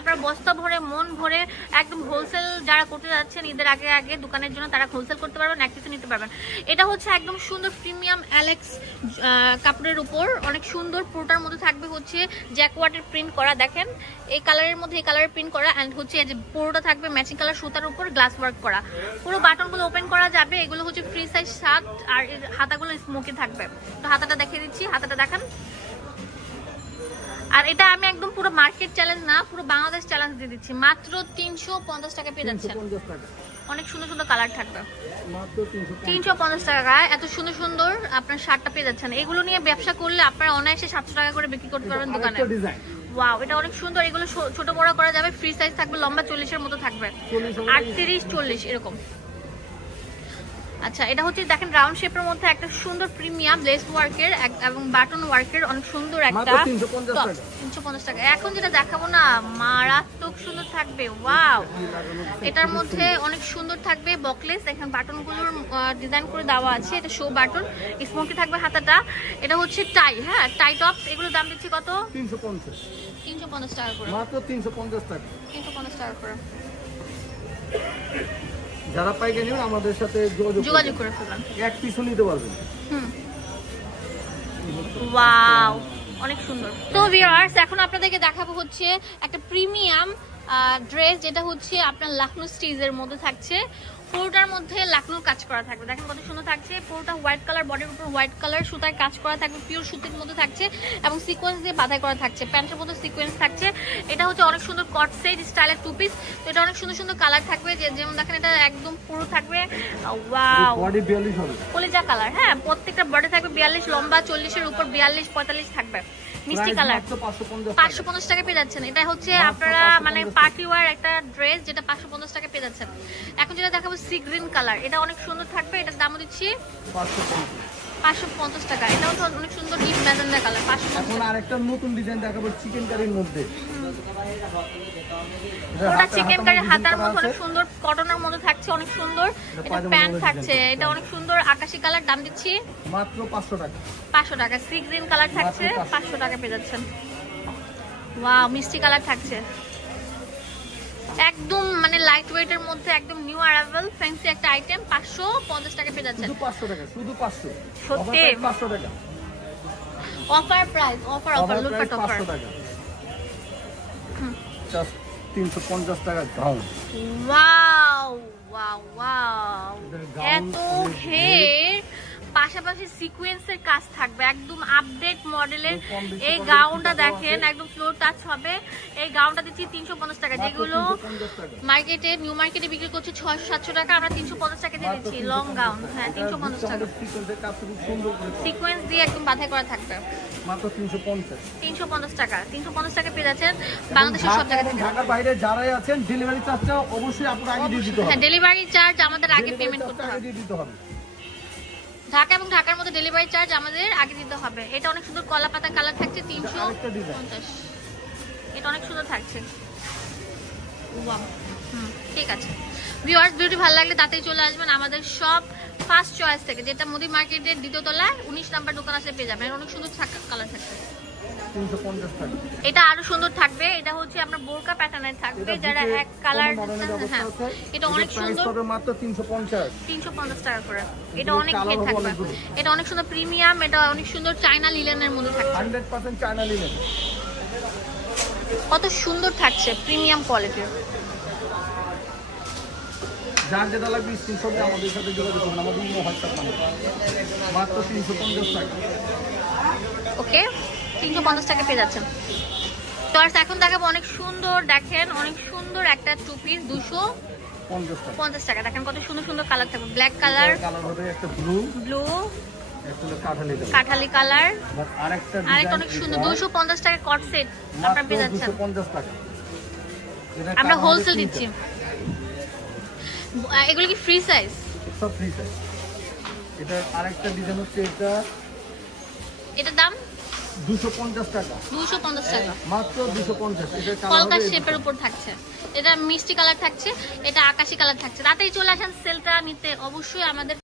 আপনারা বস্তা ভরে মন ভরে একদম হোলসেল যারা করতে যাচ্ছেন ঈদের আগে আগে দোকানের জন্য তারা হোলসেল করতে পারবেন, এক পিসে নিতে পারবেন। এটা হচ্ছে একদম সুন্দর প্রিমিয়াম অ্যালেক্স কাপড়ের উপর অনেক সুন্দর, পুরোটার মধ্যে থাকবে হচ্ছে জ্যাকওয়ার্ডের প্রিন্ট করা, দেখেন এই কালারের মধ্যে এই কালারের প্রিন্ট করা, অ্যান্ড হচ্ছে এই যে পুরোটা থাকবে ম্যাচিং কালার সুতার উপর গ্লাস ওয়ার্ক করা। পুরো বাটনগুলো ওপেন করা যাবে। এগুলো হচ্ছে ফ্রি সাইজ 7 আর এর হাতাগুলো স্মোকি থাকবে। তো হাতাটা দেখিয়ে দিচ্ছি, হাতাটা দেখান। আর এটা আমি একদম পুরো মার্কেট চ্যালেঞ্জ না, পুরো বাংলাদেশ চ্যালেঞ্জ দিয়ে দিচ্ছি, মাত্র 350 টাকা পেয়ে যাচ্ছেন। অনেক সুন্দর সুন্দর কালার থাকবে, মাত্র 350 টাকায় এত সুন্দর সুন্দর আপনার শার্টটা পেয়ে যাচ্ছেন। এগুলো নিয়ে ব্যবসা করলে আপনারা অনায়াসে 700 টাকা করে বিক্রি করতে পারবেন দোকানে। ওয়াও, এটা অনেক সুন্দর। এগুলো ছোট বড় করা যাবে, ফ্রি সাইজ থাকবে, লম্বা 40 এর মতো থাকবে, 38 40 এরকম। আচ্ছা, এটা হচ্ছে দেখেন রাউন্ড শেপের মধ্যে একটা সুন্দর প্রিমিয়াম লেস ওয়ার্কের এবং বাটন ওয়ার্কের অনেক সুন্দর একটা 350 টাকা। এখন যেটা দেখাবো না মারাত্মক সুন্দর থাকবে। ওয়াও, এটার মধ্যে অনেক সুন্দর থাকবে বকলেস, দেখেন বাটনগুলোর ডিজাইন করে দেওয়া আছে, এটা শো বাটন, স্মোকি থাকবে হাতাটা। এটা হচ্ছে টাই, হ্যাঁ টাই টপ। এগুলোর দাম দিচ্ছি কত? 350 টাকা করে, মাত্র 350 টাকা, 350 টাকা করে। যারা পাইকারি নেবেন আমাদের সাথে যোগাযোগ করে ফেলবেন, এক পিসও নিতে পারবেন। ওয়াও, অনেক সুন্দর। তো ভিউয়ার্স, এখন আপনাদেরকে দেখাবো হচ্ছে একটা প্রিমিয়াম ড্রেস, যেটা হচ্ছে আপনার লাখনৌ স্টিচের মধ্যে থাকছে। পুরোটার মধ্যে লাখনৌর কাজ করা থাকবে, দেখেন কত সুন্দর থাকছে। পুরোটা হোয়াইট কালার, বডির উপর হোয়াইট কালার সুতায় কাজ করা থাকবে, পিওর সুতির মধ্যে থাকছে এবং সিকোয়েন্স দিয়ে বাঁধাই করা থাকছে। প্যান্টের মধ্যে সিকোয়েন্স থাকছে। এটা হচ্ছে অনেক সুন্দর কট সেট স্টাইলের টু পিস। তো এটা অনেক সুন্দর সুন্দর কালার থাকবে, যেমন দেখেন এটা একদম পুরো থাকবে ওয়াও বডি 42 হবে, কলিজা কালার। হ্যাঁ, প্রত্যেকটা বডি থাকবে 42, লম্বা 40 এর উপর 42 45 থাকবে, মিষ্টি কালার। 550 টাকা পেয়ে যাচ্ছেন। এটা হচ্ছে আপনারা মানে পার্টি ওয়্যার একটা ড্রেস, যেটা 550 টাকা পেয়ে যাচ্ছেন। এখন যেটা দেখাবো সি গ্রিন কালার, এটা অনেক সুন্দর থাকবে। এটার দাম দিচ্ছি 550 টাকা। এটাও তো অনেক সুন্দর ডিপ ম্যাজেন্ডা কালার, 550। এখন আরেকটা নতুন ডিজাইন দেখাবো চিকেন কারির মধ্যে। ওটা চিকেন কারি, হাতার মধ্যে অনেক সুন্দর কটনের মধ্যে থাকছে, অনেক সুন্দর। এটা প্যান্ট থাকছে, এটা অনেক সুন্দর আকাশি কালার। দাম দিচ্ছি মাত্র 500 টাকা, 500 টাকা। সি গ্রিন কালার থাকছে, 500 টাকা পেয়ে যাচ্ছেন। ওয়াও, মিষ্টি কালার থাকছে, একদম মানে লাইট ওয়েটের মধ্যে, একদম নিউ অ্যারাইভাল ফ্যান্সি একটা আইটেম। 550 টাকা পেয়ে যাচ্ছেন। শুধু 500 টাকা, শুধু 500। সত্যি 500 টাকা অফার প্রাইস, অফার লুটপাট অফার। 500 টাকা, জাস্ট 350 টাকা গাউন। ওয়াও ওয়াও ওয়াও, এত ঘের, পাশাপাশি সিকোয়েন্সের কাজ থাকবে, একদম আপডেট মডেলের। এই গাউনটা দেখেন একদম ফ্লোর টাচ হবে। এই গাউনটা দিচ্ছি 350 টাকা, যেগুলো মার্কেটে নিউ মার্কেটে বিক্রি করছে 600-700 টাকা, আমরা 350 টাকা দিয়ে দিচ্ছি। লং গাউন, হ্যাঁ 350 টাকা, সিকোয়েন্স দিয়ে একদম বাঁধাই করা থাকবে, মাত্র 350 টাকা। 350 টাকা পেয়ে যাচ্ছেন বাংলাদেশের সব জায়গা থেকে। ঢাকার বাইরে যারাই আছেন ডেলিভারি চার্জটা অবশ্যই আপনার আগে দিয়ে দিতে হবে। হ্যাঁ, ডেলিভারি চার্জ আমাদের আগে পেমেন্ট করতে হবে। ঢাকা এবং ঢাকার মধ্যে ডেলিভারি চার্জ আমাদের আগে দিতে হবে। এটা অনেক সুন্দর কলা পাতা কালার থাকছে, 350। এটা অনেক সুন্দর থাকছে। ওয়াও, ঠিক আছে ভিউয়ার্স, ভিডিওটি ভালো লাগলে তাতেই চলে আসবেন আমাদের সব ফার্স্ট চয়েস থেকে, যেটা মুদি মার্কেটের 2য় তলায় 19 নাম্বার দোকান আসলে পেয়ে যাবেন। অনেক সুন্দর কালার থাকছে, 350 টাকা। এটা আরো সুন্দর থাকবে। এটা হচ্ছে আপনার বোরকা প্যাটার্নের থাকবে, যারা এক কালার। হ্যাঁ, এটা অনেক সুন্দর, মাত্র 350 টাকা করে। এটা অনেক ঘের থাকবে, এটা অনেক সুন্দর প্রিমিয়াম, এটা অনেক সুন্দর চায়না লিলেনের মধ্যে থাকছে, 100% চায়না লিনেন। কত সুন্দর থাকছে, প্রিমিয়াম কোয়ালিটির। যার যেটা লাগবে স্ক্রিনশট আমাদের সাথে যোগাযোগ করুন, আমাদের ইমো হোয়াটসঅ্যাপ নাম্বার। মাত্র 350 টাকা। ওকে, 350 টাকা পেয়ে যাচ্ছেন। তো আর এখন দেখাবো অনেক সুন্দর, দেখেন অনেক সুন্দর একটা টু পিস, 250 টাকা। দেখেন কত সুন্দর সুন্দর কালার থাকবে, ব্ল্যাক কালার, একটা ব্লু, কাঠালি কালার, আরেকটা অনেক সুন্দর 250 টাকা কট সেট আপনারা পেয়ে যাচ্ছেন। 250 টাকা আমরা হোলসেল দিচ্ছি। এগুলো কি ফ্রি সাইজ? সব ফ্রি সাইজ। এটা আরেকটা ডিজাইন হচ্ছে, এটার দাম 250 টাকা, 250 টাকা মাত্র 250। এটা কলকা শেপের উপর থাকছে, এটা মিষ্টি কালার থাকছে, এটা আকাশি কালার থাকছে। তাড়াতাড়ি চলে আসেন সেলটা নিতে, অবশ্যই আমাদের